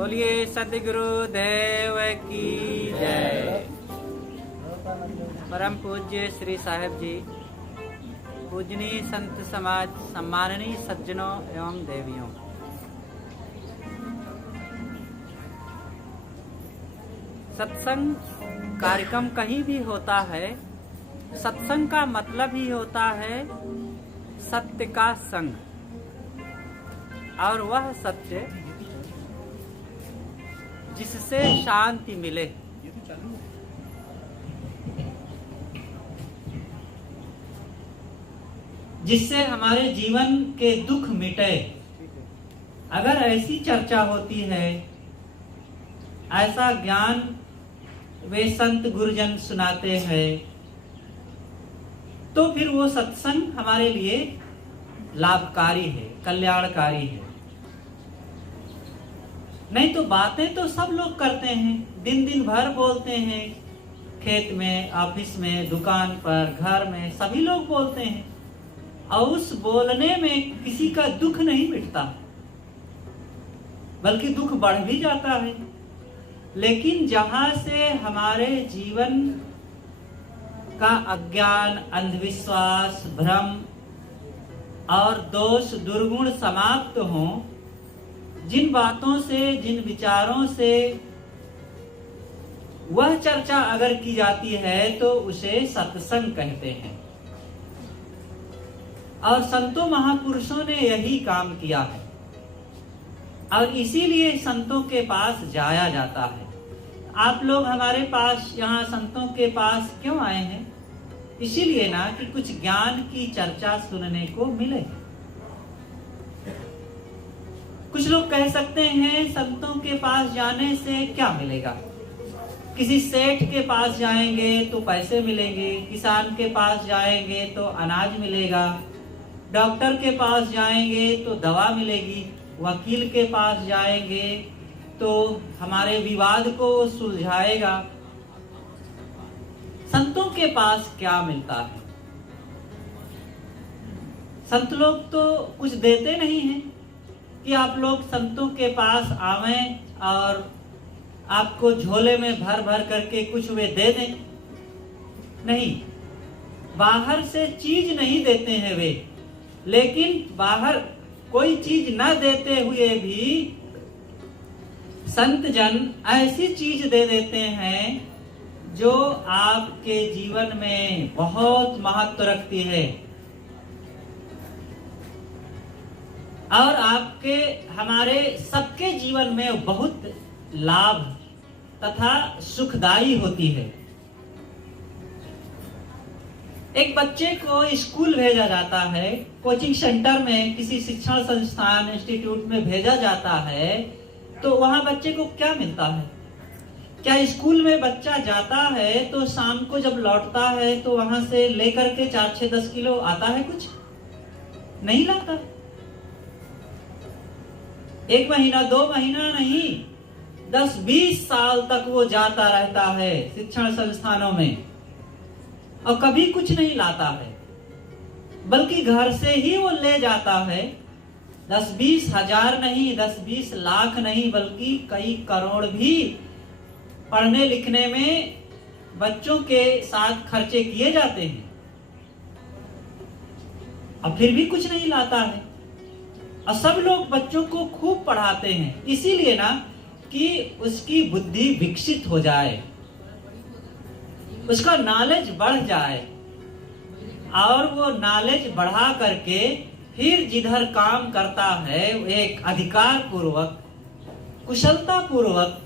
बोलिए सतगुरु देव की जय। परम पूज्य श्री साहेब जी, पूजनीय संत समाज, सम्माननीय सज्जनों एवं देवियों, सत्संग कार्यक्रम कहीं भी होता है, सत्संग का मतलब ही होता है सत्य का संग, और वह सत्य जिससे शांति मिले। जिससे हमारे जीवन के दुख मिटे। अगर ऐसी चर्चा होती है, ऐसा ज्ञान वे संत गुरुजन सुनाते हैं, तो फिर वो सत्संग हमारे लिए लाभकारी है, कल्याणकारी है। नहीं तो बातें तो सब लोग करते हैं, दिन दिन भर बोलते हैं, खेत में, ऑफिस में, दुकान पर, घर में, सभी लोग बोलते हैं, और उस बोलने में किसी का दुख नहीं मिटता, बल्कि दुख बढ़ भी जाता है। लेकिन जहां से हमारे जीवन का अज्ञान, अंधविश्वास, भ्रम और दोष दुर्गुण समाप्त हो, जिन बातों से, जिन विचारों से वह चर्चा अगर की जाती है तो उसे सत्संग कहते हैं। और संतों महापुरुषों ने यही काम किया है, और इसीलिए संतों के पास जाया जाता है। आप लोग हमारे पास यहाँ संतों के पास क्यों आए हैं? इसीलिए ना कि कुछ ज्ञान की चर्चा सुनने को मिले। कुछ लोग कह सकते हैं संतों के पास जाने से क्या मिलेगा? किसी सेठ के पास जाएंगे तो पैसे मिलेंगे, किसान के पास जाएंगे तो अनाज मिलेगा, डॉक्टर के पास जाएंगे तो दवा मिलेगी, वकील के पास जाएंगे तो हमारे विवाद को सुलझाएगा। संतों के पास क्या मिलता है? संत लोग तो कुछ देते नहीं हैं कि आप लोग संतों के पास आवें और आपको झोले में भर भर करके कुछ वे दे दें। नहीं, बाहर से चीज नहीं देते हैं वे, लेकिन बाहर कोई चीज न देते हुए भी संत जन ऐसी चीज दे देते हैं जो आपके जीवन में बहुत महत्व रखती है और आपके, हमारे सबके जीवन में बहुत लाभ तथा सुखदायी होती है। एक बच्चे को स्कूल भेजा जाता है, कोचिंग सेंटर में, किसी शिक्षण संस्थान, इंस्टीट्यूट में भेजा जाता है, तो वहां बच्चे को क्या मिलता है? क्या स्कूल में बच्चा जाता है तो शाम को जब लौटता है तो वहां से लेकर के 4-6-10 किलो आता है? कुछ नहीं लाता। 1 महीना 2 महीना नहीं, 10-20 साल तक वो जाता रहता है शिक्षण संस्थानों में और कभी कुछ नहीं लाता है, बल्कि घर से ही वो ले जाता है। 10-20 हजार नहीं, 10-20 लाख नहीं, बल्कि कई करोड़ भी पढ़ने लिखने में बच्चों के साथ खर्चे किए जाते हैं, और फिर भी कुछ नहीं लाता है। और सब लोग बच्चों को खूब पढ़ाते हैं, इसीलिए ना कि उसकी बुद्धि विकसित हो जाए, उसका नॉलेज बढ़ जाए, और वो नॉलेज बढ़ा करके फिर जिधर काम करता है एक अधिकार पूर्वक, कुशलता पूर्वक,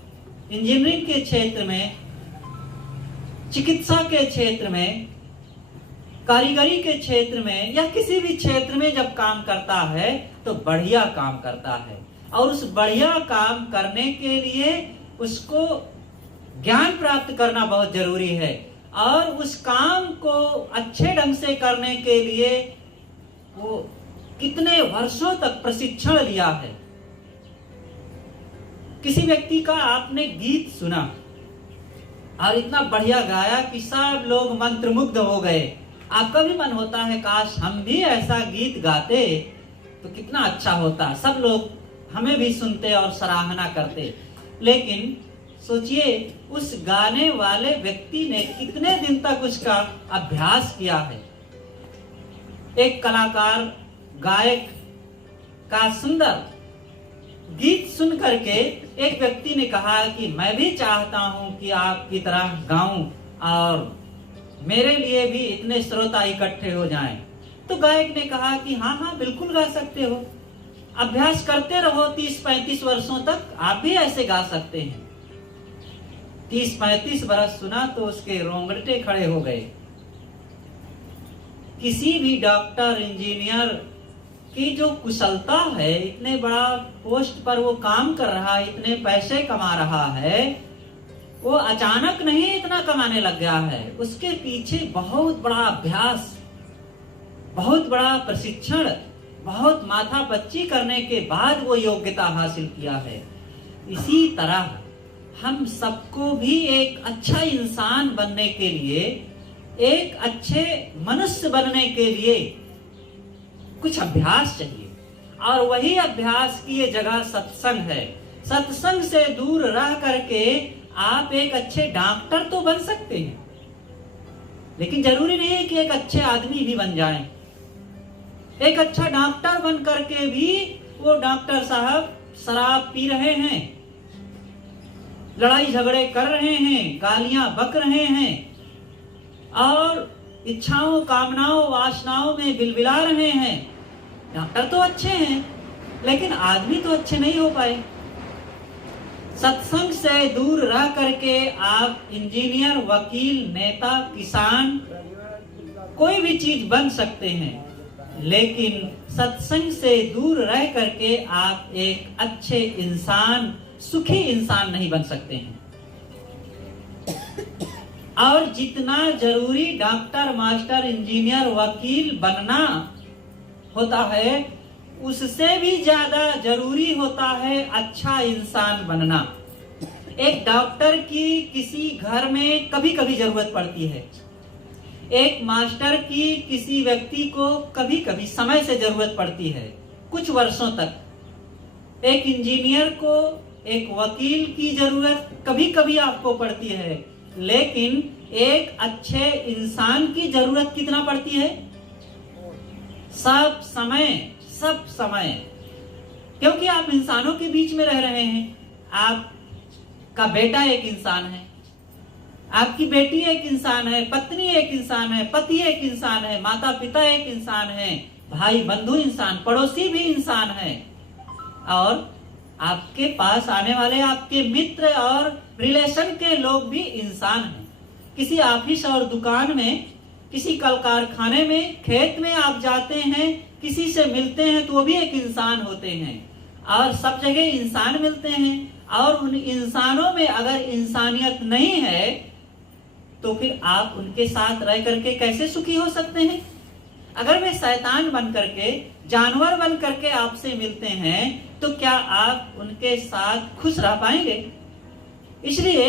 इंजीनियरिंग के क्षेत्र में, चिकित्सा के क्षेत्र में, कारीगरी के क्षेत्र में, या किसी भी क्षेत्र में जब काम करता है तो बढ़िया काम करता है। और उस बढ़िया काम करने के लिए उसको ज्ञान प्राप्त करना बहुत जरूरी है, और उस काम को अच्छे ढंग से करने के लिए वो कितने वर्षों तक प्रशिक्षण लिया है। किसी व्यक्ति का आपने गीत सुना और इतना बढ़िया गाया कि सब लोग मंत्रमुग्ध हो गए, आपका भी मन होता है काश हम भी ऐसा गीत गाते तो कितना अच्छा होता। सब लोग हमें भी सुनते और सराहना करते। लेकिन सोचिए उस गाने वाले व्यक्ति ने कितने दिन तक उसका अभ्यास किया है। एक कलाकार गायक का सुंदर गीत सुन करके एक व्यक्ति ने कहा कि मैं भी चाहता हूं कि आपकी तरह गाऊं और मेरे लिए भी इतने श्रोता इकट्ठे हो जाएं। तो गायक ने कहा कि हाँ हाँ बिल्कुल गा सकते हो, अभ्यास करते रहो 30-35 वर्षों तक आप भी ऐसे गा सकते हैं। 30-35 बरस सुना तो उसके रोंगटे खड़े हो गए। किसी भी डॉक्टर इंजीनियर की जो कुशलता है, इतने बड़ा पोस्ट पर वो काम कर रहा है, इतने पैसे कमा रहा है, वो अचानक नहीं इतना कमाने लग गया है। उसके पीछे बहुत बड़ा अभ्यास, बहुत बड़ा प्रशिक्षण, बहुत माथापच्ची करने के बाद वो योग्यता हासिल किया है। इसी तरह हम सबको भी एक अच्छा इंसान बनने के लिए, एक अच्छे मनुष्य बनने के लिए कुछ अभ्यास चाहिए, और वही अभ्यास की ये जगह सत्संग है। सत्संग से दूर रह करके आप एक अच्छे डॉक्टर तो बन सकते हैं, लेकिन जरूरी नहीं है कि एक अच्छे आदमी भी बन जाएं। एक अच्छा डॉक्टर बन करके भी वो डॉक्टर साहब शराब पी रहे हैं, लड़ाई झगड़े कर रहे हैं, गालियां बक रहे हैं और इच्छाओं, कामनाओं, वासनाओं में बिलबिला रहे हैं। डॉक्टर तो अच्छे हैं, लेकिन आदमी तो अच्छे नहीं हो पाए। सत्संग से दूर रह करके आप इंजीनियर, वकील, नेता, किसान, कोई भी चीज बन सकते हैं, लेकिन सत्संग से दूर रह करके आप एक अच्छे इंसान, सुखी इंसान नहीं बन सकते हैं। और जितना जरूरी डॉक्टर, मास्टर, इंजीनियर, वकील बनना होता है, उससे भी ज्यादा जरूरी होता है अच्छा इंसान बनना। एक डॉक्टर की किसी घर में कभी कभी जरूरत पड़ती है, एक मास्टर की किसी व्यक्ति को कभी कभी समय से जरूरत पड़ती है, कुछ वर्षों तक। एक इंजीनियर को, एक वकील की जरूरत कभी कभी आपको पड़ती है, लेकिन एक अच्छे इंसान की जरूरत कितना पड़ती है? सब समय, सब समय। क्योंकि आप इंसानों के बीच में रह रहे हैं। आपका बेटा एक इंसान है, आपकी बेटी एक इंसान है, पत्नी एक इंसान है, पति एक इंसान है, माता पिता एक इंसान है, भाई बंधु इंसान, पड़ोसी भी इंसान है, और आपके पास आने वाले आपके मित्र और रिलेशन के लोग भी इंसान हैं। किसी ऑफिस और दुकान में, किसी कल कारखाने में, खेत में आप जाते हैं, किसी से मिलते हैं तो वो भी एक इंसान होते हैं, और सब जगह इंसान मिलते हैं। और उन इंसानों में अगर इंसानियत नहीं है तो फिर आप उनके साथ रह करके कैसे सुखी हो सकते हैं? अगर वे शैतान बन करके, जानवर बन करके आपसे मिलते हैं तो क्या आप उनके साथ खुश रह पाएंगे? इसलिए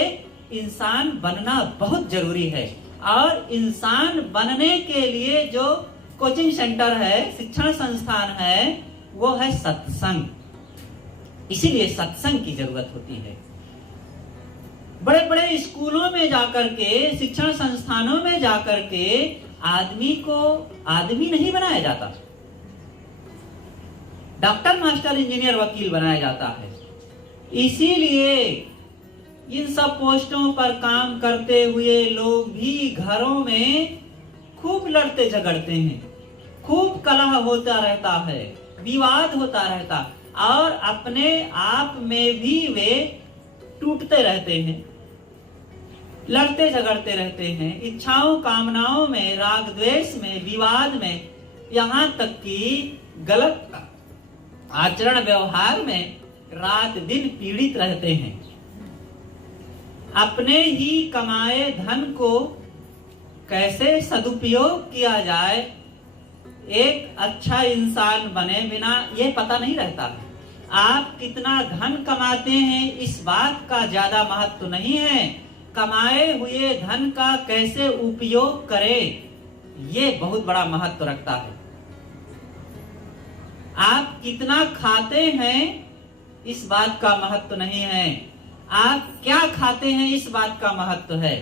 इंसान बनना बहुत जरूरी है। और इंसान बनने के लिए जो कोचिंग सेंटर है, शिक्षण संस्थान है, वो है सत्संग। इसीलिए सत्संग की जरूरत होती है। बड़े बड़े स्कूलों में जाकर के, शिक्षण संस्थानों में जाकर के आदमी को आदमी नहीं बनाया जाता, डॉक्टर, मास्टर, इंजीनियर, वकील बनाया जाता है। इसीलिए इन सब पोस्टों पर काम करते हुए लोग भी घरों में खूब लड़ते झगड़ते हैं, खूब कलह होता रहता है, विवाद होता रहता, और अपने आप में भी वे टूटते रहते हैं, लड़ते झगड़ते रहते हैं, इच्छाओं, कामनाओं में, राग द्वेष में, विवाद में, यहाँ तक कि गलत आचरण व्यवहार में रात दिन पीड़ित रहते हैं। अपने ही कमाए धन को कैसे सदुपयोग किया जाए, एक अच्छा इंसान बने बिना ये पता नहीं रहता। आप कितना धन कमाते हैं इस बात का ज्यादा महत्व नहीं है, कमाए हुए धन का कैसे उपयोग करें ये बहुत बड़ा महत्व रखता है। आप कितना खाते हैं इस बात का महत्व नहीं है। आप क्या खाते हैं इस बात का महत्व है।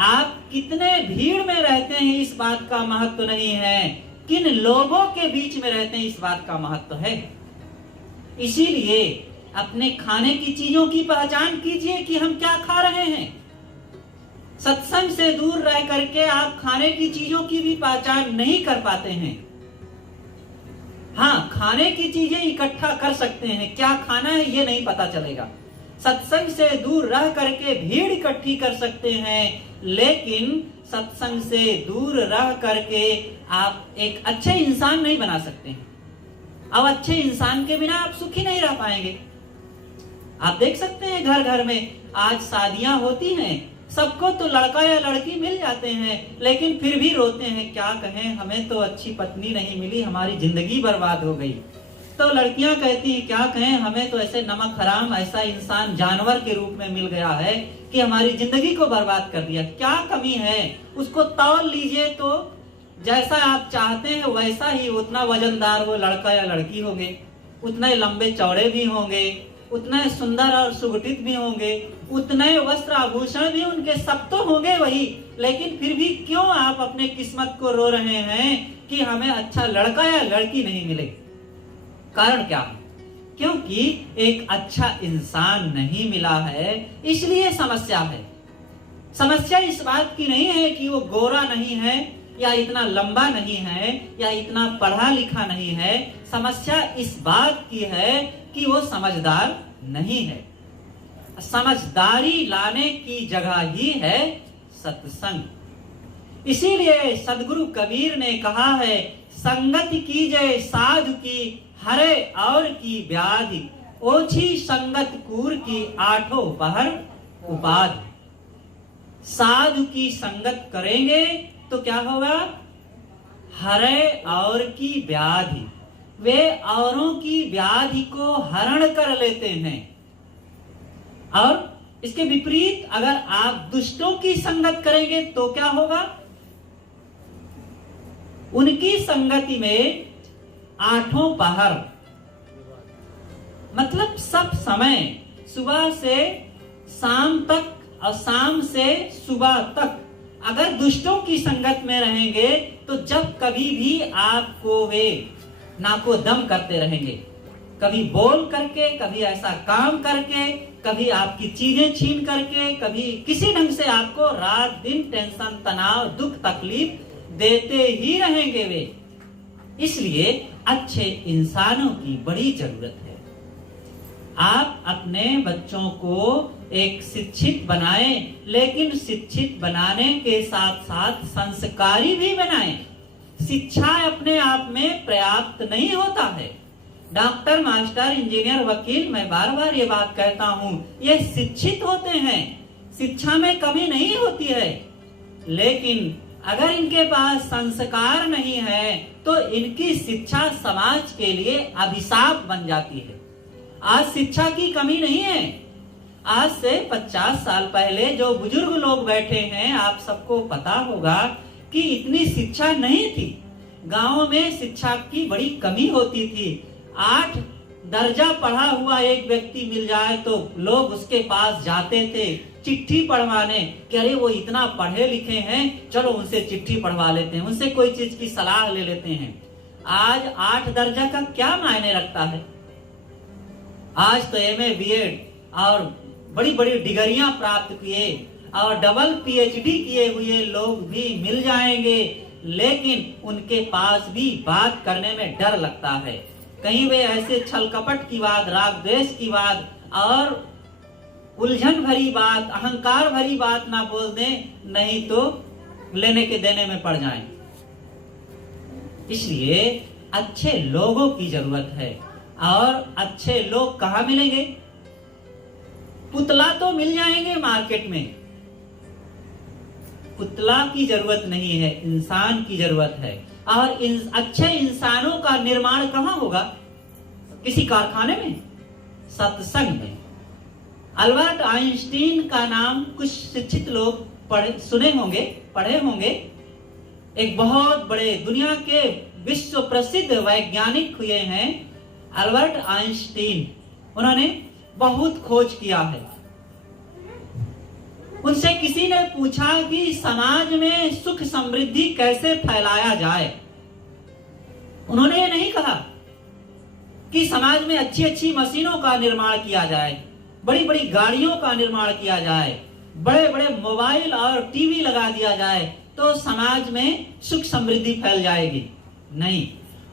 आप कितने भीड़ में रहते हैं इस बात का महत्व नहीं है, किन लोगों के बीच में रहते हैं इस बात का महत्व है। इसीलिए अपने खाने की चीजों की पहचान कीजिए कि हम क्या खा रहे हैं। सत्संग से दूर रह करके आप खाने की चीजों की भी पहचान नहीं कर पाते हैं। हाँ, खाने की चीजें इकट्ठा कर सकते हैं, क्या खाना है ये नहीं पता चलेगा। सत्संग से दूर रह करके भीड़ इकट्ठी कर सकते हैं, लेकिन सत्संग से दूर रह करके आप एक अच्छे इंसान नहीं बना सकते हैं। अब अच्छे इंसान के बिना आप सुखी नहीं रह पाएंगे। आप देख सकते हैं घर घर में आज शादियां होती हैं, सबको तो लड़का या लड़की मिल जाते हैं, लेकिन फिर भी रोते हैं, क्या कहें, हमें तो अच्छी पत्नी नहीं मिली, हमारी जिंदगी बर्बाद हो गई। तो लड़कियां कहती हैं, क्या कहें, हमें तो ऐसे नमक हराम ऐसा इंसान जानवर के रूप में मिल गया है कि हमारी जिंदगी को बर्बाद कर दिया। क्या कमी है, उसको तौल लीजिए तो जैसा आप चाहते हैं वैसा ही, उतना वजनदार वो लड़का या लड़की होंगे, उतने लंबे चौड़े भी होंगे, उतने सुंदर और सुगठित भी होंगे, उतने वस्त्र आभूषण भी उनके सब तो होंगे वही। लेकिन फिर भी क्यों आप अपने किस्मत को रो रहे हैं कि हमें अच्छा लड़का या लड़की नहीं मिले। कारण क्या है? क्योंकि एक अच्छा इंसान नहीं मिला है, इसलिए समस्या है। समस्या इस बात की नहीं है कि वो गोरा नहीं है या इतना लंबा नहीं है या इतना पढ़ा लिखा नहीं है। समस्या इस बात की है कि वो समझदार नहीं है। समझदारी लाने की जगह ही है सत्संग। इसीलिए सदगुरु कबीर ने कहा है, संगति कीजिए साधु की हरे और की व्याधि, ओछी संगत कूर की आठों पहर उपाधि। साधु की संगत करेंगे तो क्या होगा? हरे और की व्याधि, वे औरों की व्याधि को हरण कर लेते हैं। और इसके विपरीत अगर आप दुष्टों की संगत करेंगे तो क्या होगा? उनकी संगति में आठों पहर, मतलब सब समय, सुबह से शाम तक और शाम से सुबह तक अगर दुष्टों की संगत में रहेंगे तो जब कभी भी आपको वे नाको दम करते रहेंगे, कभी बोल करके, कभी ऐसा काम करके, कभी आपकी चीजें छीन करके, कभी किसी ढंग से आपको रात दिन टेंशन, तनाव, दुख, तकलीफ देते ही रहेंगे वे। इसलिए अच्छे इंसानों की बड़ी जरूरत है। आप अपने बच्चों को एक शिक्षित बनाएं, लेकिन शिक्षित बनाने के साथ साथ संस्कारी भी बनाएं। शिक्षा अपने आप में पर्याप्त नहीं होता है। डॉक्टर, मास्टर, इंजीनियर, वकील, मैं बार बार ये बात कहता हूँ, ये शिक्षित होते हैं, शिक्षा में कमी नहीं होती है, लेकिन अगर इनके पास संस्कार नहीं है तो इनकी शिक्षा समाज के लिए अभिशाप बन जाती है। आज शिक्षा की कमी नहीं है। आज से 50 साल पहले जो बुजुर्ग लोग बैठे हैं, आप सबको पता होगा कि इतनी शिक्षा नहीं थी। गांवों में शिक्षा की बड़ी कमी होती थी। 8 दर्जा पढ़ा हुआ एक व्यक्ति मिल जाए तो लोग उसके पास जाते थे चिट्ठी पढ़वाने कि अरे वो इतना पढ़े लिखे हैं, चलो उनसे चिट्ठी पढ़वा लेते हैं, उनसे कोई चीज की सलाह ले लेते हैं। आज 8 दर्जा का क्या मायने रखता है? आज तो एमए, बीएड और बड़ी बड़ी डिग्रियां प्राप्त किए और डबल पीएचडी किए हुए लोग भी मिल जाएंगे, लेकिन उनके पास भी बात करने में डर लगता है। कहीं वे ऐसे छल कपट की बात, राग द्वेष की बात और उलझन भरी बात, अहंकार भरी बात ना बोल दें, नहीं तो लेने के देने में पड़ जाएं। इसलिए अच्छे लोगों की जरूरत है। और अच्छे लोग कहाँ मिलेंगे? पुतला तो मिल जाएंगे मार्केट में, पुतला की जरूरत नहीं है, इंसान की जरूरत है। और अच्छे इंसानों का निर्माण कहाँ होगा? किसी कारखाने में, सत्संग में। अल्बर्ट आइंस्टीन का नाम कुछ शिक्षित लोग सुने होंगे, पढ़े होंगे। एक बहुत बड़े दुनिया के विश्व प्रसिद्ध वैज्ञानिक हुए हैं अल्बर्ट आइंस्टीन, उन्होंने बहुत खोज किया है। उनसे किसी ने पूछा कि समाज में सुख समृद्धि कैसे फैलाया जाए। उन्होंने ये नहीं कहा कि समाज में अच्छी अच्छी मशीनों का निर्माण किया जाए, बड़ी बड़ी गाड़ियों का निर्माण किया जाए, बड़े बड़े मोबाइल और टीवी लगा दिया जाए तो समाज में सुख समृद्धि फैल जाएगी। नहीं,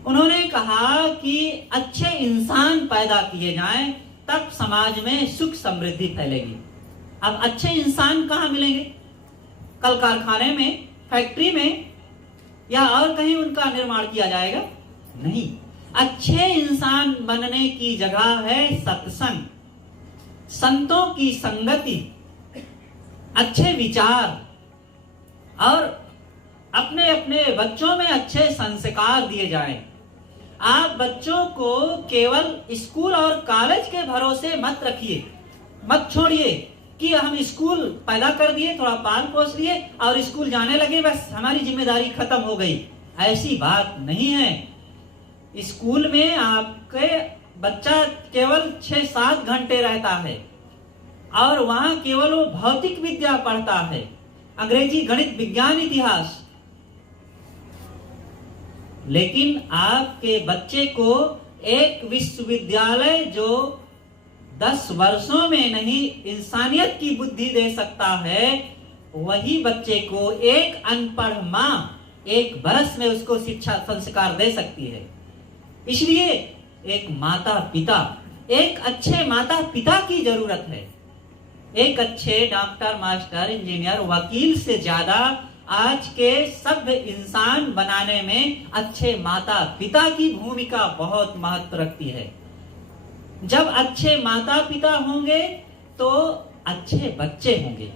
उन्होंने कहा कि अच्छे इंसान पैदा किए जाएं तब समाज में सुख समृद्धि फैलेगी। अब अच्छे इंसान कहाँ मिलेंगे? कल कारखाने में, फैक्ट्री में या और कहीं उनका निर्माण किया जाएगा? नहीं, अच्छे इंसान बनने की जगह है सत्संग, संतों की संगति, अच्छे विचार और अपने अपने बच्चों में अच्छे संस्कार दिए जाएं। आप बच्चों को केवल स्कूल और कॉलेज के भरोसे मत रखिए, मत छोड़िए कि हम स्कूल पैदा कर दिए, थोड़ा पाल पोस दिए और स्कूल जाने लगे, बस हमारी जिम्मेदारी खत्म हो गई। ऐसी बात नहीं है। स्कूल में आपके बच्चा केवल 6-7 घंटे रहता है और वहां केवल वो भौतिक विद्या पढ़ता है, अंग्रेजी, गणित, विज्ञान, इतिहास। लेकिन आपके बच्चे को एक विश्वविद्यालय जो 10 वर्षों में नहीं इंसानियत की बुद्धि दे सकता है, वही बच्चे को एक अनपढ़ माँ 1 बरस में उसको शिक्षा संस्कार दे सकती है। इसलिए एक माता पिता, एक अच्छे माता पिता की जरूरत है। एक अच्छे डॉक्टर, मास्टर, इंजीनियर, वकील से ज्यादा आज के सभ्य इंसान बनाने में अच्छे माता पिता की भूमिका बहुत महत्व रखती है। जब अच्छे माता पिता होंगे तो अच्छे बच्चे होंगे,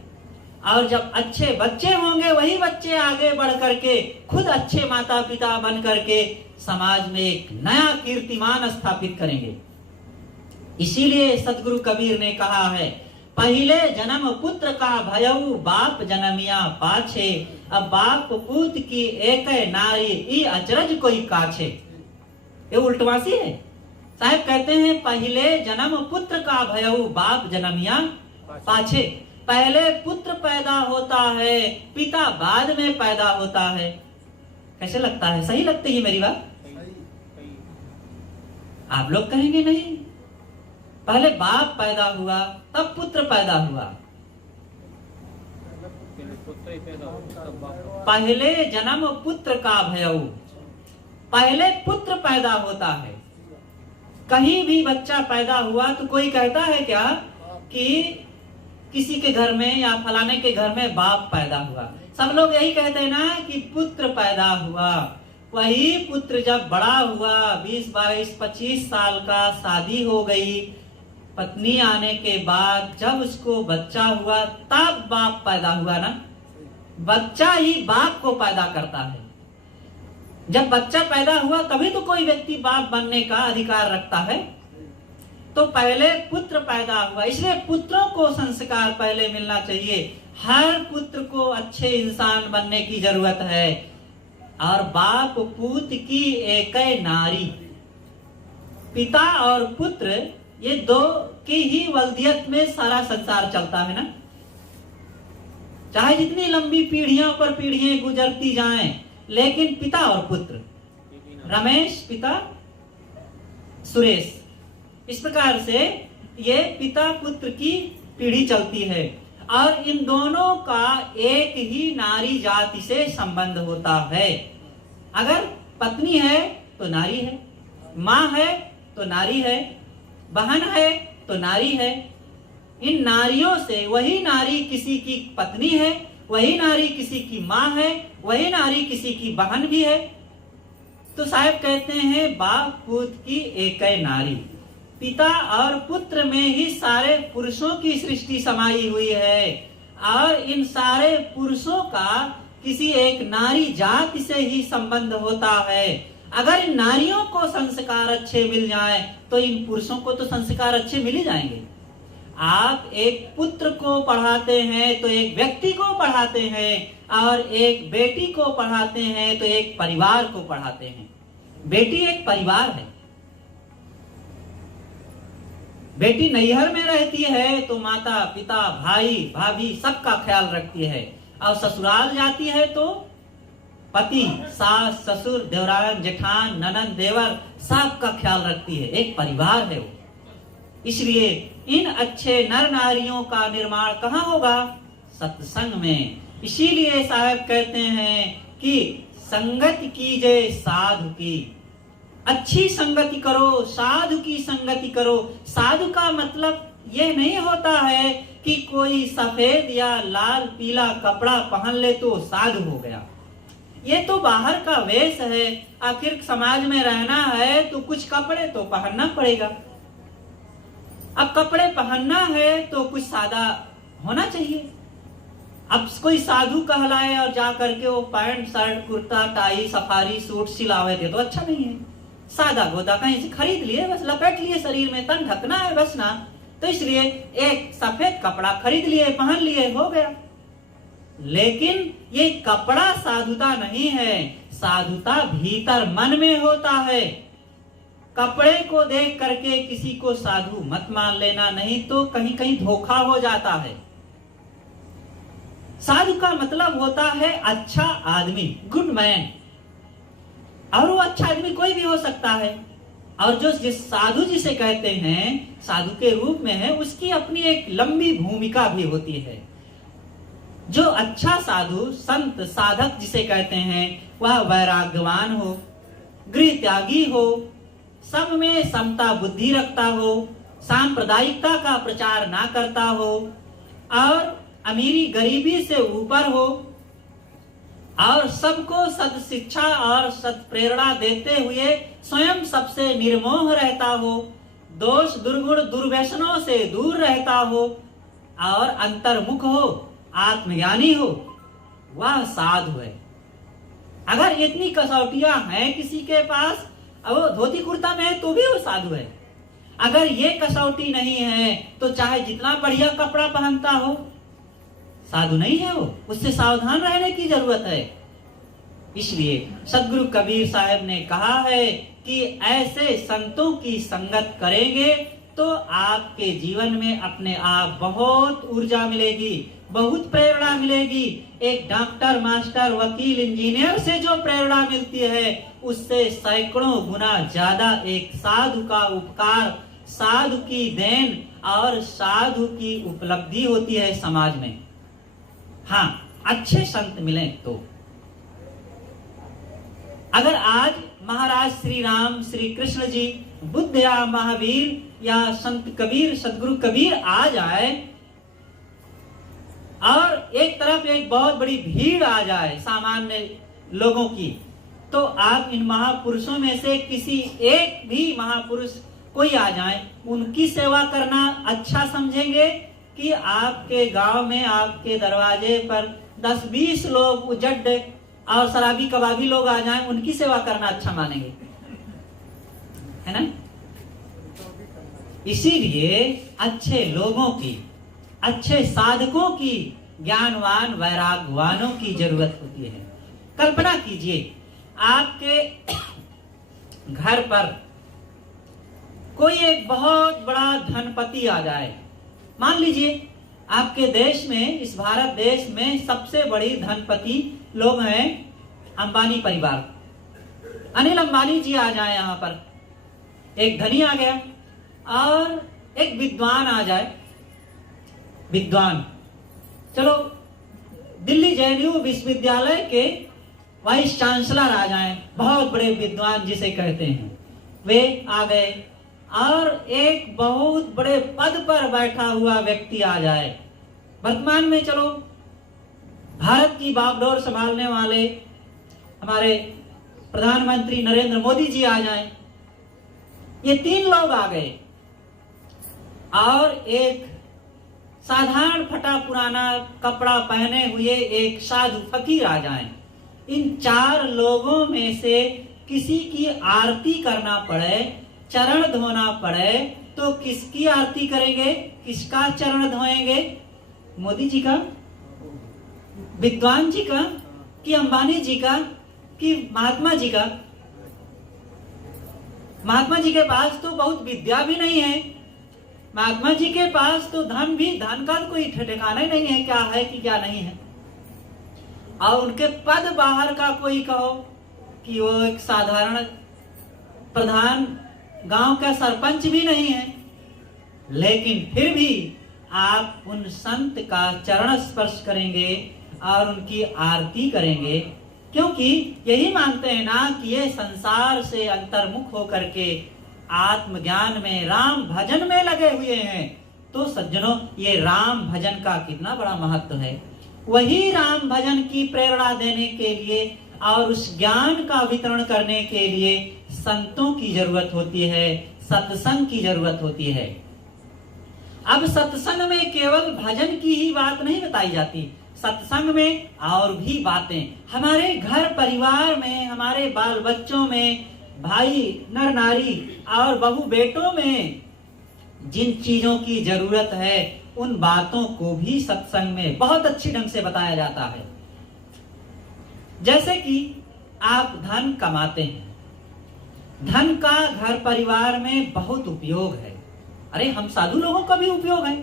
और जब अच्छे बच्चे होंगे वही बच्चे आगे बढ़ करके खुद अच्छे माता पिता बन करके समाज में एक नया कीर्तिमान स्थापित करेंगे। इसीलिए सदगुरु कबीर ने कहा है, पहले जन्म पुत्र का भयऊ बाप जनमिया पाछे, अब बाप पूत की एक नारी ई अचरज कोई काछे। ये उल्टवासी है। साहब कहते हैं पहले जन्म पुत्र का भयऊ बाप जनमिया पाछे। पहले पुत्र पैदा होता है, पिता बाद में पैदा होता है। कैसे लगता है? सही लगती है मेरी बात? आप लोग कहेंगे नहीं, पहले बाप पैदा हुआ तब पुत्र पैदा हुआ। पहले जन्म पुत्र का भयऊ, पहले पुत्र पैदा होता है। कहीं भी बच्चा पैदा हुआ तो कोई कहता है क्या कि किसी के घर में या फलाने के घर में बाप पैदा हुआ? सब लोग यही कहते हैं ना कि पुत्र पैदा हुआ। वही पुत्र जब बड़ा हुआ, 20, 22, 25 साल का, शादी हो गई, पत्नी आने के बाद जब उसको बच्चा हुआ तब बाप पैदा हुआ ना। बच्चा ही बाप को पैदा करता है। जब बच्चा पैदा हुआ तभी तो कोई व्यक्ति बाप बनने का अधिकार रखता है। तो पहले पुत्र पैदा हुआ, इसलिए पुत्रों को संस्कार पहले मिलना चाहिए। हर पुत्र को अच्छे इंसान बनने की जरूरत है। और बाप पूत की एक नारी, पिता और पुत्र, ये दो की ही वल्दियत में सारा संसार चलता है ना। चाहे जितनी लंबी पीढ़ियों पर पीढ़ियां गुजरती जाएं, लेकिन पिता और पुत्र, रमेश पिता सुरेश, इस प्रकार से ये पिता पुत्र की पीढ़ी चलती है। और इन दोनों का एक ही नारी जाति से संबंध होता है। अगर पत्नी है तो नारी है, माँ है तो नारी है, बहन है तो नारी है। इन नारियों से वही नारी किसी की पत्नी है, वही नारी किसी की माँ है, वही नारी किसी की बहन भी है। तो साहब कहते हैं बाप पूत की एक नारी। पिता और पुत्र में ही सारे पुरुषों की सृष्टि समाई हुई है। और इन सारे पुरुषों का किसी एक नारी जाति से ही संबंध होता है। अगर इन नारियों को संस्कार अच्छे मिल जाए तो इन पुरुषों को तो संस्कार अच्छे मिल ही जाएंगे। आप एक पुत्र को पढ़ाते हैं तो एक व्यक्ति को पढ़ाते हैं, और एक बेटी को पढ़ाते हैं तो एक परिवार को पढ़ाते हैं। बेटी एक परिवार है। बेटी नैहर में रहती है तो माता पिता भाई भाभी सबका ख्याल रखती है, और ससुराल जाती है तो पति सास ससुर देवरान जेठान ननद देवर सबका ख्याल रखती है। एक परिवार है वो। इसलिए इन अच्छे नर नारियों का निर्माण कहाँ होगा? सत्संग में। इसीलिए साहब कहते हैं कि संगति कीजिए साधु की, अच्छी संगति करो, साधु की संगति करो। साधु का मतलब यह नहीं होता है कि कोई सफेद या लाल पीला कपड़ा पहन ले तो साधु हो गया। ये तो बाहर का वेश है। आखिर समाज में रहना है तो कुछ कपड़े तो पहनना पड़ेगा। अब कपड़े पहनना है तो कुछ सादा होना चाहिए। अब कोई साधु कहलाए और जा करके वो pant shirt kurta tie safari suit सिलावे थे तो अच्छा नहीं है। सादा गोदा कहीं से खरीद लिए, बस लपेट लिए शरीर में, तन ढकना है बस ना। तो इसलिए एक सफेद कपड़ा खरीद लिए, पहन लिए, हो गया। लेकिन ये कपड़ा साधुता नहीं है। साधुता भीतर मन में होता है। कपड़े को देख करके किसी को साधु मत मान लेना, नहीं तो कहीं कहीं धोखा हो जाता है। साधु का मतलब होता है अच्छा आदमी, गुड मैन। और वो अच्छा आदमी कोई भी हो सकता है। और जो जिस साधु जिसे कहते हैं साधु के रूप में है, उसकी अपनी एक लंबी भूमिका भी होती है। जो अच्छा साधु संत साधक जिसे कहते हैं वह वैराग्यवान हो, गृह त्यागी हो, सब में समता बुद्धि रखता हो, सांप्रदायिकता का प्रचार ना करता हो, और अमीरी गरीबी से ऊपर हो, और सबको सद शिक्षा और सद प्रेरणा देते हुए स्वयं सबसे निर्मोह रहता हो, दोष दुर्गुण दुर्व्यसनों से दूर रहता हो, और अंतर्मुख हो, आत्मज्ञानी हो, वह साधु है। अगर इतनी कसौटियां हैं किसी के पास, अब वो धोती कुर्ता में है तो भी वो साधु है। अगर ये कसौटी नहीं है तो चाहे जितना बढ़िया कपड़ा पहनता हो, साधु नहीं है वो। उससे सावधान रहने की जरूरत है। इसलिए सदगुरु कबीर साहब ने कहा है कि ऐसे संतों की संगत करेंगे तो आपके जीवन में अपने आप बहुत ऊर्जा मिलेगी, बहुत प्रेरणा मिलेगी। एक डॉक्टर मास्टर वकील इंजीनियर से जो प्रेरणा मिलती है उससे सैकड़ों गुना ज्यादा एक साधु का उपकार, साधु की देन और साधु की उपलब्धि होती है समाज में। हाँ, अच्छे संत मिलें तो। अगर आज महाराज श्री राम श्री कृष्ण जी, बुद्ध या महावीर या संत कबीर सदगुरु कबीर आ जाए और एक तरफ एक बहुत बड़ी भीड़ आ जाए सामान्य लोगों की, तो आप इन महापुरुषों में से किसी एक भी महापुरुष कोई आ जाए, उनकी सेवा करना अच्छा समझेंगे कि आपके गांव में आपके दरवाजे पर 10-20 लोग उजड़ और शराबी कबाबी लोग आ जाएं, उनकी सेवा करना अच्छा मानेंगे? है ना? इसीलिए अच्छे लोगों की, अच्छे साधकों की, ज्ञानवान वैरागवानों की जरूरत होती है। कल्पना कीजिए आपके घर पर कोई एक बहुत बड़ा धनपति आ जाए। मान लीजिए आपके देश में, इस भारत देश में सबसे बड़ी धनपति लोग हैं अंबानी परिवार। अनिल अंबानी जी आ जाए यहाँ पर, एक धनी आ गया और एक विद्वान आ जाए। विद्वान, चलो दिल्ली जेएनयू विश्वविद्यालय के वाइस चांसलर आ जाए, बहुत बड़े विद्वान जिसे कहते हैं, वे आ गए। और एक बहुत बड़े पद पर बैठा हुआ व्यक्ति आ जाए। वर्तमान में चलो भारत की बागडोर संभालने वाले हमारे प्रधानमंत्री नरेंद्र मोदी जी आ जाएं। ये 3 लोग आ गए और एक साधारण फटा पुराना कपड़ा पहने हुए एक साधु फकीर आ जाएं। इन 4 लोगों में से किसी की आरती करना पड़े, चरण धोना पड़े, तो किसकी आरती करेंगे, किसका चरण धोएंगे? मोदी जी का, विद्वान जी का, कि अंबानी जी का, कि महात्मा जी का? महात्मा जी के पास तो बहुत विद्या भी नहीं है, महात्मा जी के पास तो धन का कोई ठिकाना ही नहीं है, क्या है कि क्या नहीं है। और उनके पद बाहर का कोई कहो कि वो एक साधारण प्रधान, गांव का सरपंच भी नहीं है, लेकिन फिर भी आप उन संत का चरण स्पर्श करेंगे और उनकी आरती करेंगे, क्योंकि यही मानते हैं ना कि ये संसार से अंतर्मुख होकर के आत्मज्ञान में, राम भजन में लगे हुए हैं। तो सज्जनों, ये राम भजन का कितना बड़ा महत्व है। वही राम भजन की प्रेरणा देने के लिए और उस ज्ञान का वितरण करने के लिए संतों की जरूरत होती है, सत्संग की जरूरत होती है। अब सत्संग में केवल भजन की ही बात नहीं बताई जाती, सत्संग में और भी बातें, हमारे घर परिवार में, हमारे बाल बच्चों में, भाई नर नारी और बहू बेटों में जिन चीजों की जरूरत है, उन बातों को भी सत्संग में बहुत अच्छी ढंग से बताया जाता है। जैसे कि आप धन कमाते हैं, धन का घर परिवार में बहुत उपयोग है। अरे हम साधु लोगों का भी उपयोग है।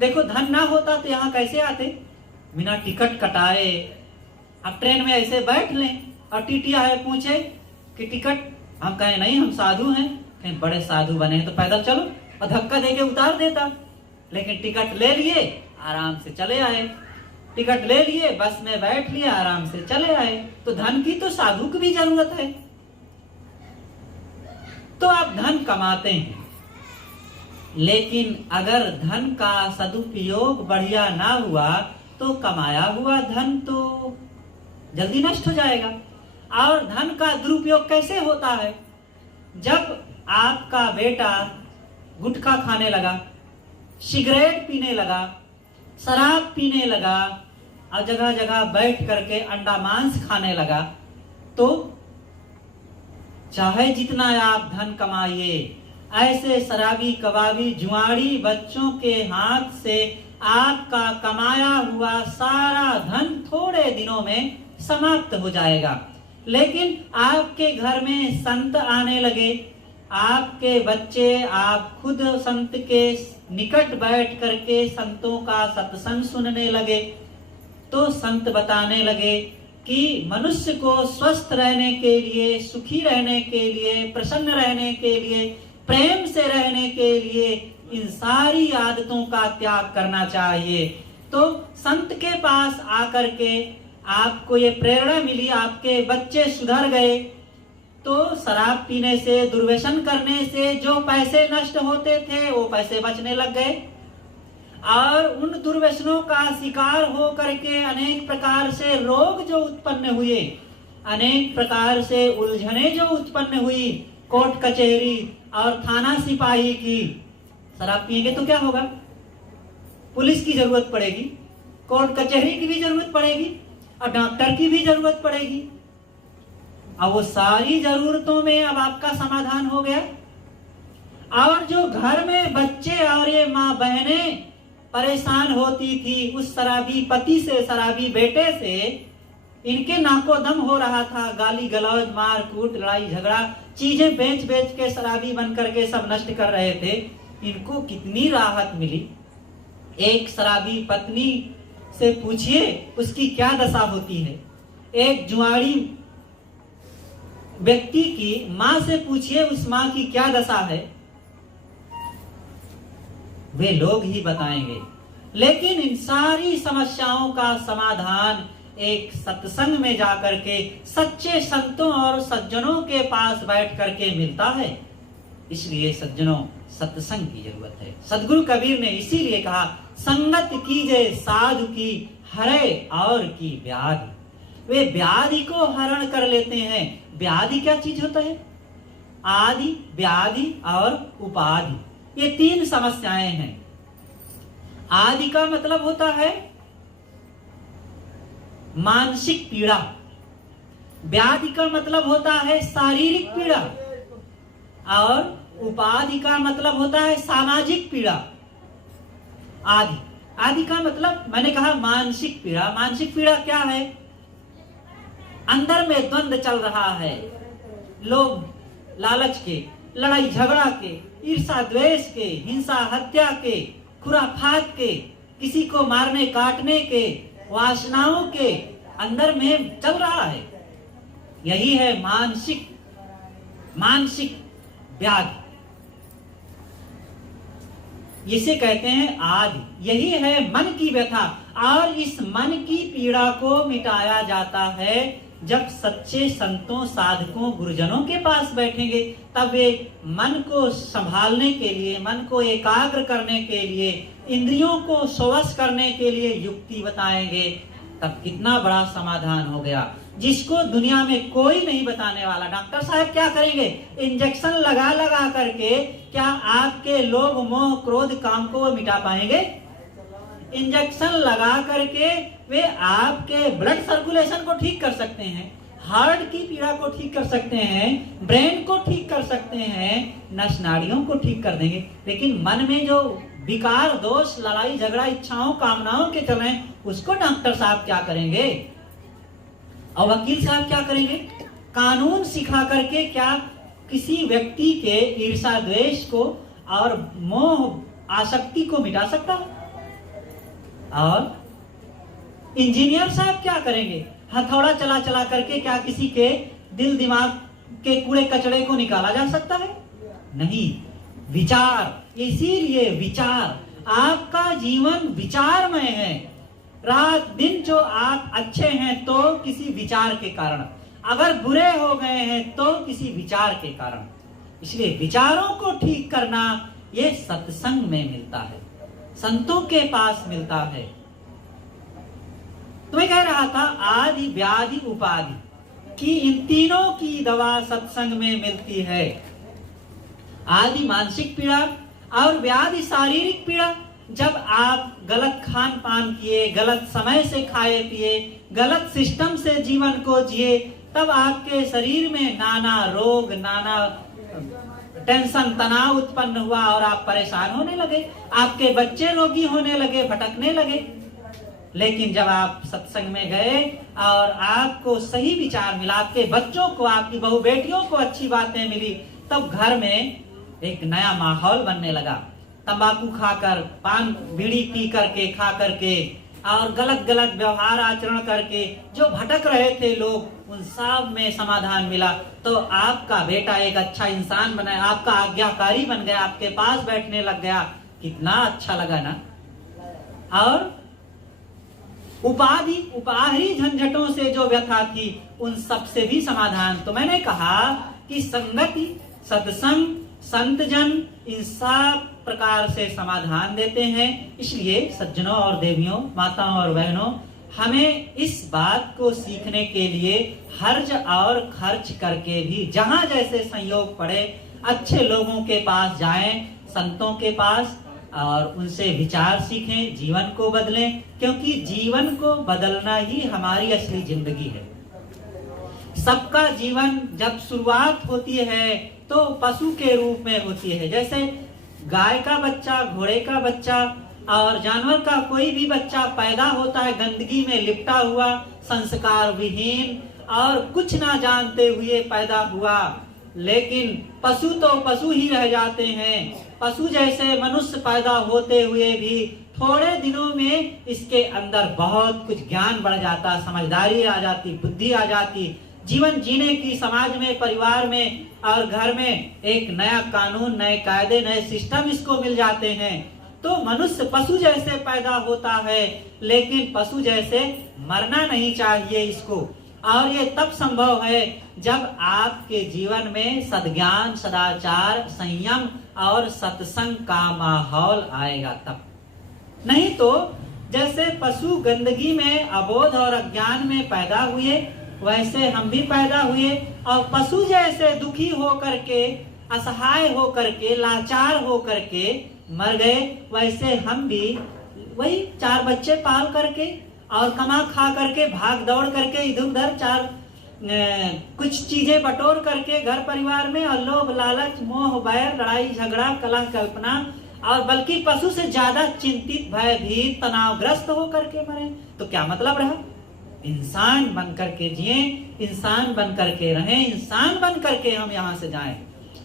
देखो, धन ना होता तो यहाँ कैसे आते, बिना टिकट कटाए। अब ट्रेन में ऐसे बैठ लें और टीटिया है पूछे कि टिकट, हम कहें नहीं हम साधु हैं, कहीं बड़े साधु बने हैं तो पैदल चलो, और धक्का देके उतार देता। लेकिन टिकट ले लिए, आराम से चले आए, टिकट ले लिए, बस में बैठ लिए, आराम से चले आए। तो धन की तो साधु की भी जरूरत है। तो आप धन कमाते हैं, लेकिन अगर धन का सदुपयोग बढ़िया ना हुआ तो कमाया हुआ धन तो जल्दी नष्ट हो जाएगा। और धन का दुरुपयोग कैसे होता है? जब आपका बेटा गुटखा खाने लगा, सिगरेट पीने लगा, शराब पीने लगा और जगह जगह बैठ करके अंडा मांस खाने लगा, तो चाहे जितना आप धन कमाइए, ऐसे शराबी कबाबी जुआड़ी बच्चों के हाथ से आपका कमाया हुआ सारा धन थोड़े दिनों में समाप्त हो जाएगा। लेकिन आपके घर में संत आने लगे, आपके बच्चे, आप खुद संत के निकट बैठ करके संतों का सत्संग सुनने लगे, तो संत बताने लगे कि मनुष्य को स्वस्थ रहने के लिए, सुखी रहने के लिए, प्रसन्न रहने के लिए, प्रेम से रहने के लिए इन सारी आदतों का त्याग करना चाहिए। तो संत के पास आकर के आपको ये प्रेरणा मिली, आपके बच्चे सुधर गए, तो शराब पीने से, दुर्व्यसन करने से जो पैसे नष्ट होते थे वो पैसे बचने लग गए, और उन दुर्व्यसनों का शिकार हो करके अनेक प्रकार से रोग जो उत्पन्न हुए, अनेक प्रकार से उलझने जो उत्पन्न हुई, कोर्ट कचहरी और थाना सिपाही की। शराब पिएंगे तो क्या होगा? पुलिस की जरूरत पड़ेगी, कोर्ट कचहरी की भी जरूरत पड़ेगी और डॉक्टर की भी जरूरत पड़ेगी। अब वो सारी जरूरतों में अब आपका समाधान हो गया। और जो घर में बच्चे और ये माँ बहनें परेशान होती थी उस शराबी पति से, शराबी बेटे से, इनके नाको दम हो रहा था, गाली गलौज, मार कूट, लड़ाई झगड़ा, चीजें बेच बेच के शराबी बन करके सब नष्ट कर रहे थे। इनको कितनी राहत मिली। एक शराबी पत्नी से पूछिए उसकी क्या दशा होती है, एक जुआड़ी व्यक्ति की मां से पूछिए उस मां की क्या दशा है, वे लोग ही बताएंगे। लेकिन इन सारी समस्याओं का समाधान एक सत्संग में जाकर के सच्चे संतों और सज्जनों के पास बैठ करके मिलता है। इसलिए सज्जनों, सत्संग की जरूरत है। सदगुरु कबीर ने इसीलिए कहा, संगत कीजे साधु की, हरे और की व्याधि। वे व्याधि को हरण कर लेते हैं। व्याधि क्या चीज होता है? आदि, व्याधि और उपाधि, ये तीन समस्याएं हैं। आदि का मतलब होता है मानसिक पीड़ा, व्याधि का मतलब होता है शारीरिक पीड़ा, और उपाधि का मतलब होता है सामाजिक पीड़ा। आदि का मतलब, मैंने कहा मानसिक पीड़ा। मानसिक पीड़ा क्या है? अंदर में द्वंद्व चल रहा है, लोभ लालच के, लड़ाई झगड़ा के, ईर्षा द्वेष के, हिंसा हत्या के, खुराफात के, किसी को मारने काटने के, वासनाओं के अंदर में चल रहा है। यही है मानसिक व्याधि, इसे कहते हैं आदि। यही है मन की व्यथा। और इस मन की पीड़ा को मिटाया जाता है जब सच्चे संतों, साधकों, गुरुजनों के पास बैठेंगे। तब वे मन को संभालने के लिए, मन को एकाग्र करने के लिए, इंद्रियों को स्वश करने के लिए युक्ति बताएंगे। तब कितना बड़ा समाधान हो गया, जिसको दुनिया में कोई नहीं बताने वाला। डॉक्टर साहब क्या करेंगे? इंजेक्शन लगा लगा करके क्या आपके लोभ, मोह, क्रोध, काम को वो मिटा पाएंगे? इंजेक्शन लगा करके वे आपके ब्लड सर्कुलेशन को ठीक कर सकते हैं, हार्ट की पीड़ा को ठीक कर सकते हैं, ब्रेन को ठीक कर सकते हैं, नस नाड़ियों को ठीक कर देंगे। लेकिन मन में जो विकार, दोष, लड़ाई झगड़ा, इच्छाओं, कामनाओं के चल रहे हैं, उसको डॉक्टर साहब क्या करेंगे? और वकील साहब क्या करेंगे? कानून सिखा करके क्या किसी व्यक्ति के ईर्षा द्वेष को और मोह आसक्ति को मिटा सकता है? और इंजीनियर साहब क्या करेंगे? हथौड़ा चला चला करके क्या किसी के दिल दिमाग के कूड़े कचड़े को निकाला जा सकता है? नहीं। विचार, इसीलिए विचार, आपका जीवन विचारमय है। रात दिन जो आप अच्छे हैं तो किसी विचार के कारण, अगर बुरे हो गए हैं तो किसी विचार के कारण। इसलिए विचारों को ठीक करना ये सत्संग में मिलता है, संतों के पास मिलता है। तो मैं कह रहा था आदि, व्याधि, उपाधि कि इन तीनों की दवा सत्संग में मिलती है। आदि मानसिक पीड़ा और व्याधि शारीरिक पीड़ा। जब आप गलत खान पान किए, गलत समय से खाए पिए, गलत सिस्टम से जीवन को जिए, तब आपके शरीर में नाना रोग, नाना टेंशन, तनाव उत्पन्न हुआ और आप परेशान होने लगे। आपके बच्चे रोगी होने लगे, भटकने लगे। लेकिन जब आप सत्संग में गए और आपको सही विचार मिला, आपके बच्चों को, आपकी बहू बेटियों को अच्छी बातें मिली, तब घर में एक नया माहौल बनने लगा। तंबाकू खाकर, पान बीड़ी पी करके, खा करके और गलत गलत व्यवहार आचरण करके जो भटक रहे थे लोग, उन सब में समाधान मिला। तो आपका बेटा एक अच्छा इंसान बना, आपका आज्ञाकारी बन गया, आपके पास बैठने लग गया। कितना अच्छा लगा ना। और उपाधि झंझटों से जो व्यथा थी, उन सब से भी समाधान। तो मैंने कहा कि संगति, सत्संग, संतजन इन सब प्रकार से समाधान देते हैं। इसलिए सज्जनों और देवियों, माताओं और बहनों, हमें इस बात को सीखने के लिए हर्ज और खर्च करके भी जहां जैसे संयोग पड़े अच्छे लोगों के पास जाएं, संतों के पास, और उनसे विचार सीखें, जीवन को बदलें। क्योंकि जीवन को बदलना ही हमारी असली जिंदगी है। सबका जीवन जब शुरुआत होती है तो पशु के रूप में होती है। जैसे गाय का बच्चा, घोड़े का बच्चा और जानवर का कोई भी बच्चा पैदा होता है गंदगी में लिपटा हुआ, संस्कार विहीन और कुछ ना जानते हुए पैदा हुआ। लेकिन पशु तो पशु ही रह जाते हैं। पशु जैसे मनुष्य पैदा होते हुए भी थोड़े दिनों में इसके अंदर बहुत कुछ ज्ञान बढ़ जाता, समझदारी आ जाती, बुद्धि आ जाती, जीवन जीने की, समाज में, परिवार में और घर में एक नया कानून, नए कायदे, नए सिस्टम इसको मिल जाते हैं। तो मनुष्य पशु जैसे पैदा होता है, लेकिन पशु जैसे मरना नहीं चाहिए इसको। और ये तब संभव है जब आपके जीवन में सद्ज्ञान, सदाचार, संयम और सत्संग का माहौल आएगा तब। नहीं तो जैसे पशु गंदगी में, अबोध और अज्ञान में पैदा हुए, वैसे हम भी पैदा हुए और पशु जैसे दुखी हो करके, असहाय हो करके, लाचार हो करके मर गए। वैसे हम भी वही 4 बच्चे पाल करके और कमा खा करके, भाग दौड़ करके, इधर उधर कुछ चीजें बटोर करके घर परिवार में, और लोभ, लालच, मोह, बैर, लड़ाई झगड़ा, कलह, कल्पना, और बल्कि पशु से ज्यादा चिंतित, भयभीत, तनावग्रस्त हो करके मरे। तो क्या मतलब रहा? इंसान बन करके जिए, इंसान बन करके रहें, इंसान बन करके हम यहाँ से जाएं।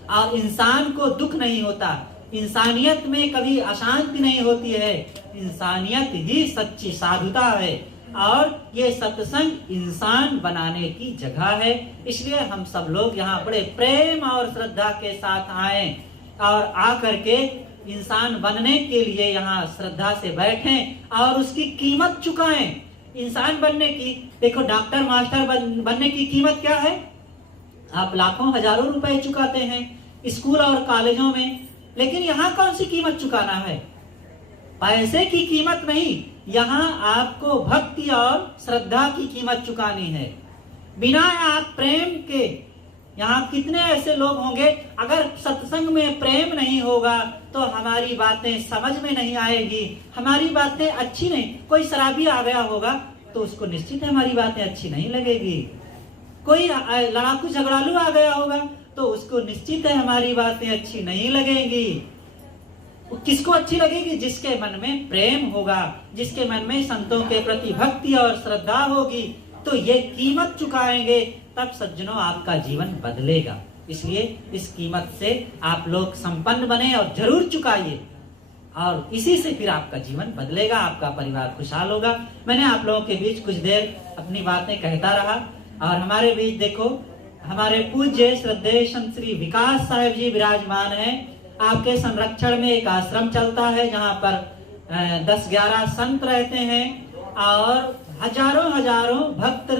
और इंसान को दुख नहीं होता। इंसानियत में कभी अशांति नहीं होती है। इंसानियत ही सच्ची साधुता है और ये सत्संग इंसान बनाने की जगह है। इसलिए हम सब लोग यहाँ बड़े प्रेम और श्रद्धा के साथ आए और आकर के इंसान बनने के लिए यहाँ श्रद्धा से बैठें और उसकी कीमत चुकाएं। इंसान बनने की, देखो डॉक्टर मास्टर बनने की कीमत क्या है? आप लाखों हजारों रुपए चुकाते हैं स्कूल और कॉलेजों में, लेकिन यहाँ कौन सी कीमत चुकाना है? पैसे की कीमत नहीं, यहाँ आपको भक्ति और श्रद्धा की कीमत चुकानी है। बिना आप प्रेम के, यहाँ कितने ऐसे लोग होंगे, अगर सत्संग में प्रेम नहीं होगा तो हमारी बातें समझ में नहीं आएगी, हमारी बातें अच्छी नहीं। कोई शराबी आ गया होगा तो उसको निश्चित है हमारी बातें अच्छी नहीं लगेगी। कोई लड़ाकू झगड़ालू आ गया होगा तो उसको निश्चित है हमारी बातें अच्छी नहीं लगेंगी। किसको अच्छी लगेगी? जिसके मन में प्रेम होगा, जिसके मन में संतों के प्रति भक्ति और श्रद्धा होगी, तो ये कीमत चुकाएंगे, तब सज्जनों आपका जीवन बदलेगा। इसलिए इस कीमत से आप लोग संपन्न बने और जरूर चुकाइए, और इसी से फिर आपका जीवन बदलेगा, आपका परिवार खुशहाल होगा। मैंने आप लोगों के बीच कुछ देर अपनी बातें कहता रहा, और हमारे बीच देखो हमारे पूज्य श्रद्धेय संत श्री विकास साहेब जी विराजमान हैं। आपके संरक्षण में एक आश्रम चलता है जहाँ पर 10-11 संत रहते हैं और हजारों भक्त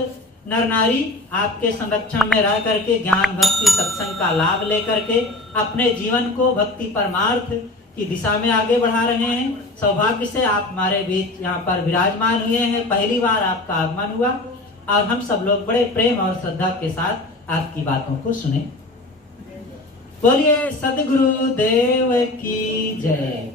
नर नारी आपके संरक्षण में रह करके ज्ञान भक्ति सत्संग का लाभ लेकर के अपने जीवन को भक्ति परमार्थ की दिशा में आगे बढ़ा रहे हैं। सौभाग्य से आप हमारे बीच यहाँ पर विराजमान हुए हैं, पहली बार आपका आगमन हुआ, और हम सब लोग बड़े प्रेम और श्रद्धा के साथ आपकी बातों को सुने। बोलिए सद्गुरु देव की जय।